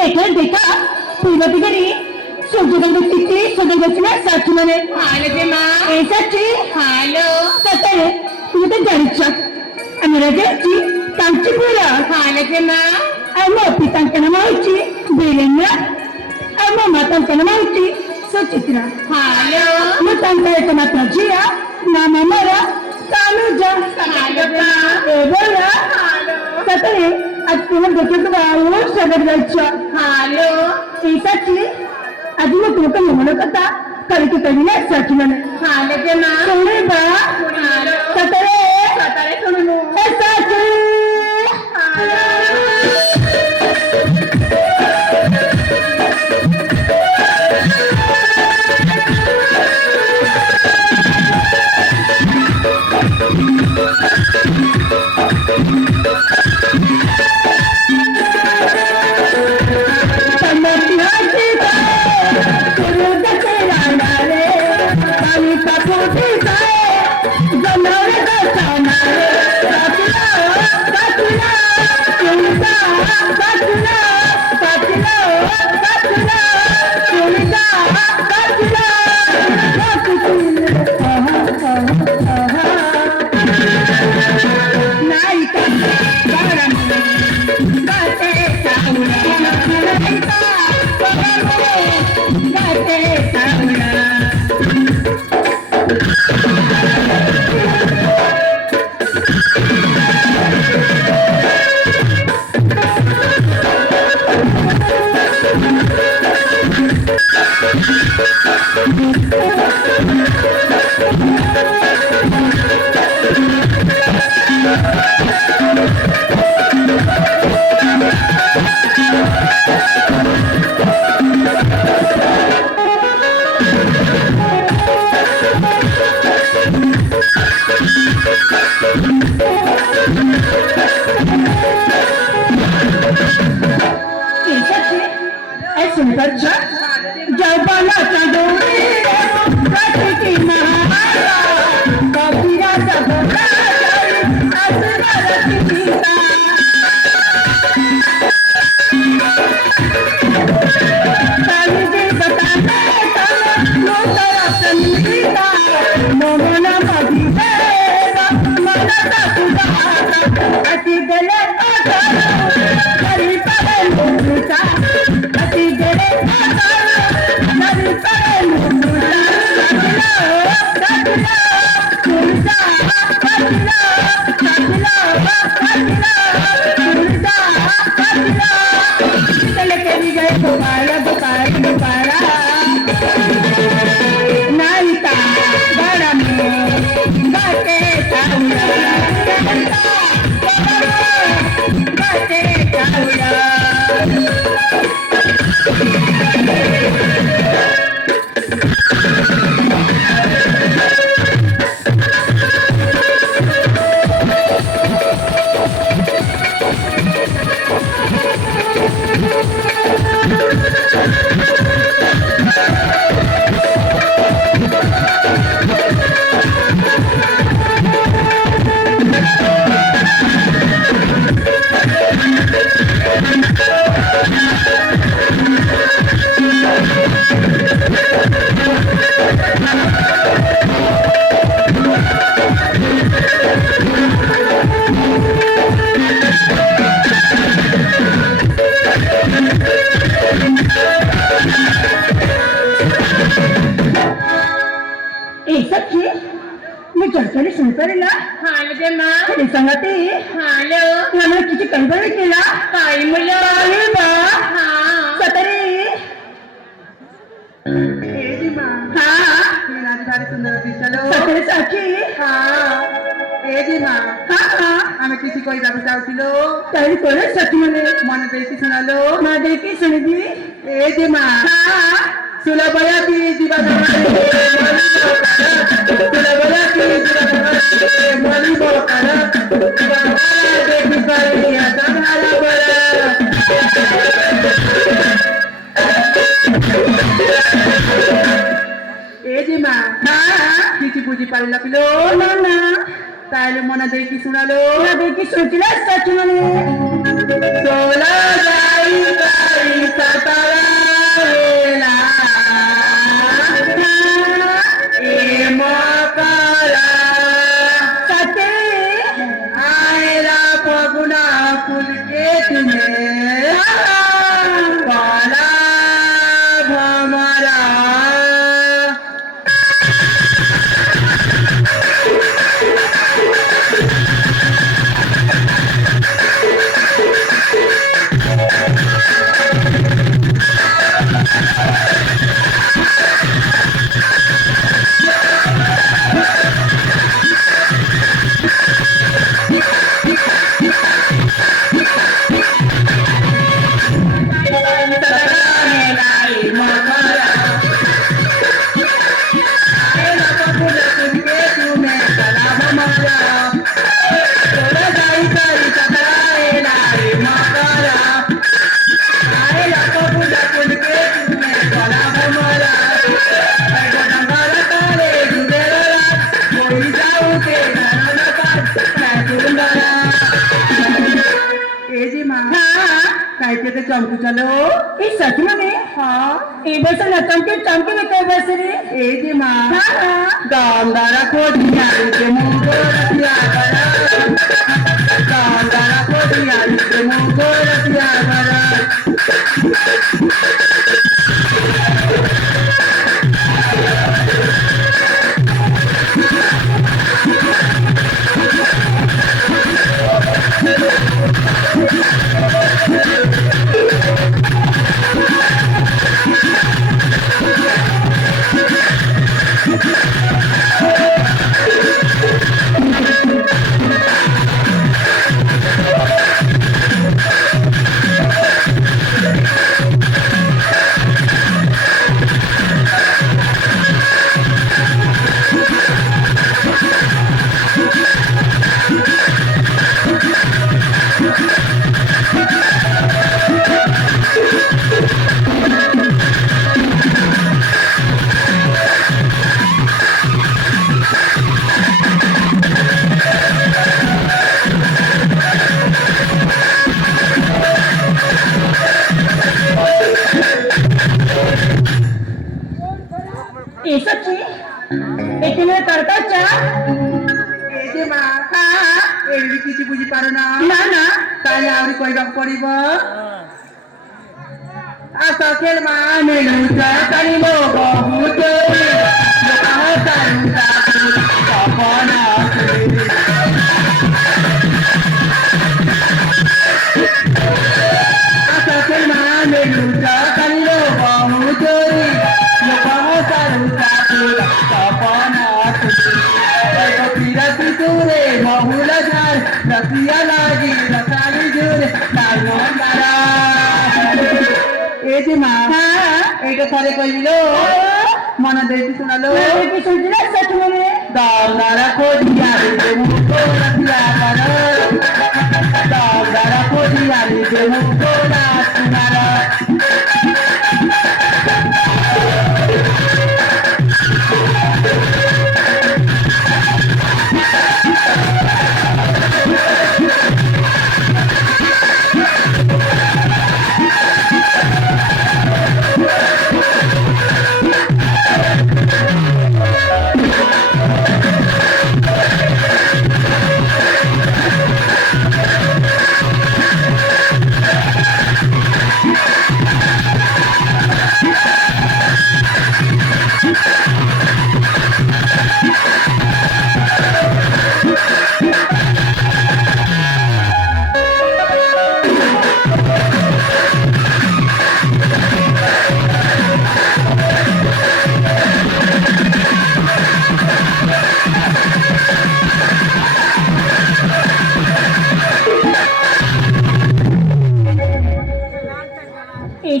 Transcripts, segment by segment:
देखा देखा पूर्वती घरी सूर्यगंगा तिथे सूर्यगंगा में साथ मने हाल जे माँ ऐसा ची हालो सतरे तू तो जायचा अनुराजाची तांची पुरा हाल जे माँ अम्मा पितांकना मावची बेलेन्या अम्मा मातांकना मावची सुचित्रा हालो मातांका एक मात्र जिया नामा मरा कानुजा हालो माँ बोला सतरे आज तुम्हें देखे तो बाहर सगर जायचा हालो ऐसा ची आज मैं तुमको म्हणत होता करके कधी नाही साची म्हणे हाल जे माँ सोने बा हालो सतरे सुनो ऐसा ची सुनकर जब बाला चंदोरी संगीता मोहन मधुरेगा मनसा सुजाता अति गेले हरी परे मुसा अति गेले हरी परे मुसा सजला सुरजा सजला सजला सजला सुरजा सजला चले करी गए दोबारा दोबारा दोबारा नायिका बड़ा में बाटे चाउला बाटे चाउला चर्चेने सुनकरीला हालगे माँ तरी संगती हालो यानं किती कल्पना केला काही मुलं अरे बा हा सतरी हा सतरी साची हा আমি কিছু কই যাবে চাউছিল তাই করে সত্যি মানে মনে দেখি শোনালো মা দেখি শুনবি এই যে মা সুলভয়া কি জীবা সুলভয়া কি জীবা মনি বকার দেখি করে আধারা বড় এই যে মা কিছু বুঝি পারলা পিলো না না তাহলে মনে দেখি শোনালো না দেখি শুনছিল সত্যি মানে সোলা যাই তাই সাতারা হেলা এ মকারা সাথে আয়রা পগুনা ফুলকে তুমি কলা ভমরা चमकू चलो सच में हाँ ए बस नतन के चमके में कई बस रे ए जी माँ गांधारा को दिया के मुंगो रतिया करा गांधारा को दिया के मुंगो रतिया करा সচি এখানে তরকারটা এই যে মা এই কিছু বুঝি পারো না না না তাই আହୁରି କହିବାକୁ ପଡିବ ଆସ ଖେଳ ମା ମିଳୁଛ କରିବ ବହୁତ ଆସ ଖେଳ ମା ମିଳୁଛ କରିବ ବହୁତ तुरे बहुल झार रसिया लागी रसाली झुर तारा ए जे मा এইটা সারে কইলো মন দেই শুনালো কি শুনছিস সচ মনে দাওদারা কোডিয়া রে মুকো রসিয়া পার দাওদারা কোডিয়া রে মুকো না শুনারা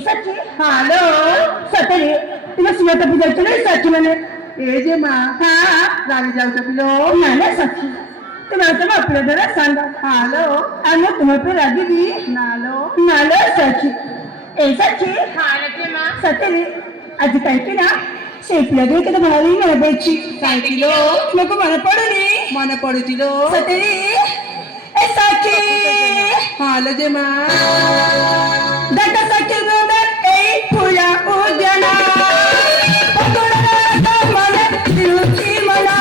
सच्ची हेलो सतरे तुला सुनत बुझायचं नाही सच म्हणे ए जे मा राणी जाऊ शकलो नाही ना सच्ची तुम्हाला तर आपल्या जरा सांगा हालो आणि तुम्हाला पे रागी दी नालो नालो सच्ची ए सच्ची हालते मा सतरे आज काय की ना शेतला दे कदा भारी ना बेची सायकिलो नको मला पडली मन पडुतिलो सतरे ए सच्ची हालो जे मा दत्ता सच्ची गोंधळ ए फुला उद्याना पकडला मला दिवशी मला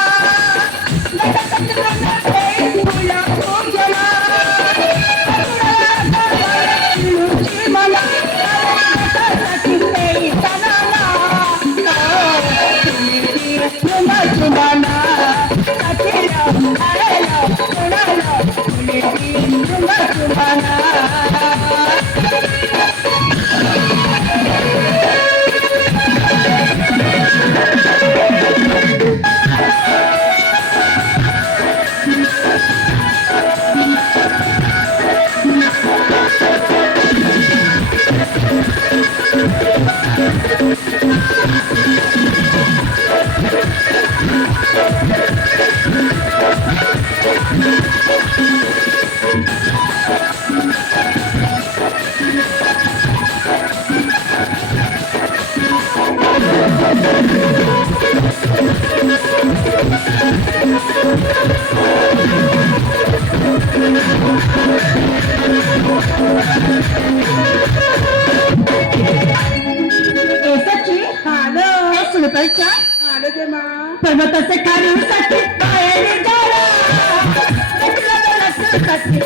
दत्ता सच्ची गोंधळ ए फुला उद्याना पकडला मला दिवशी मला दत्ता सच्ची ए सनाना तुम्हा तुम्हाना सच्चीला आयला कोणाला तुम्हा तुम्हाना हालो जे मा पर्वताचे खाण्यासाठी बाहेर गेला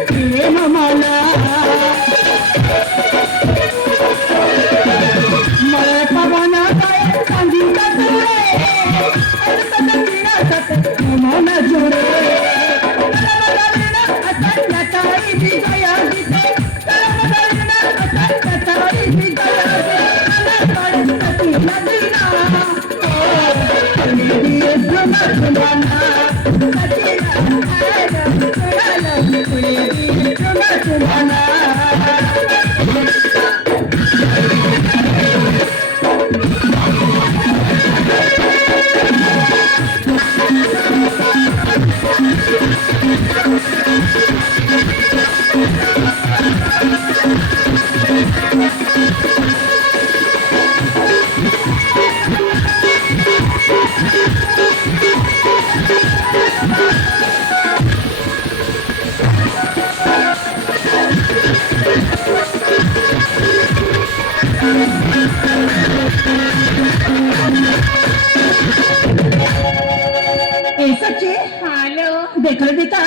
प्रेम मला मला पवन काय सांगितलं मन जोडे ए सच्ची हालो देखल देता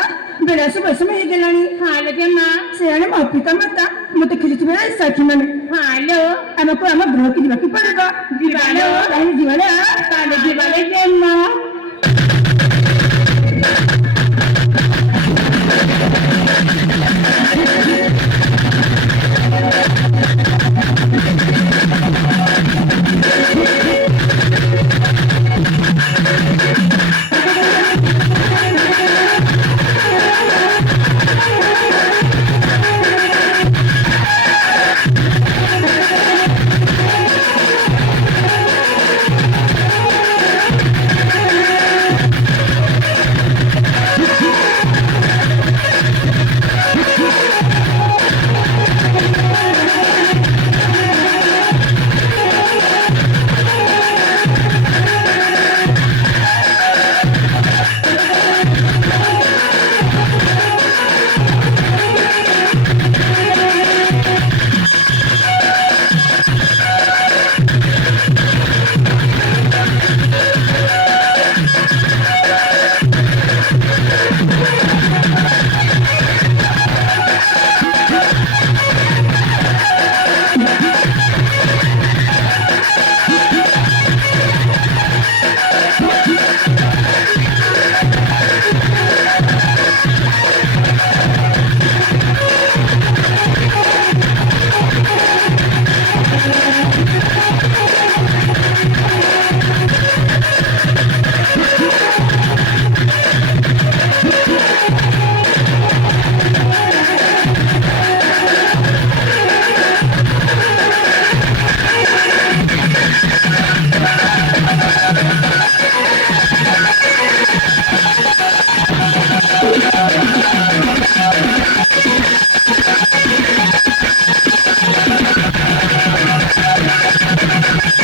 बेला से बस में गलानी हालो जमा सेने मापिता मता मते खिलच बेला साथी में हालो हमको हम गृह की दिवा की पड़ेगा जीवालो काहे जीवाला काले जीवाले जमा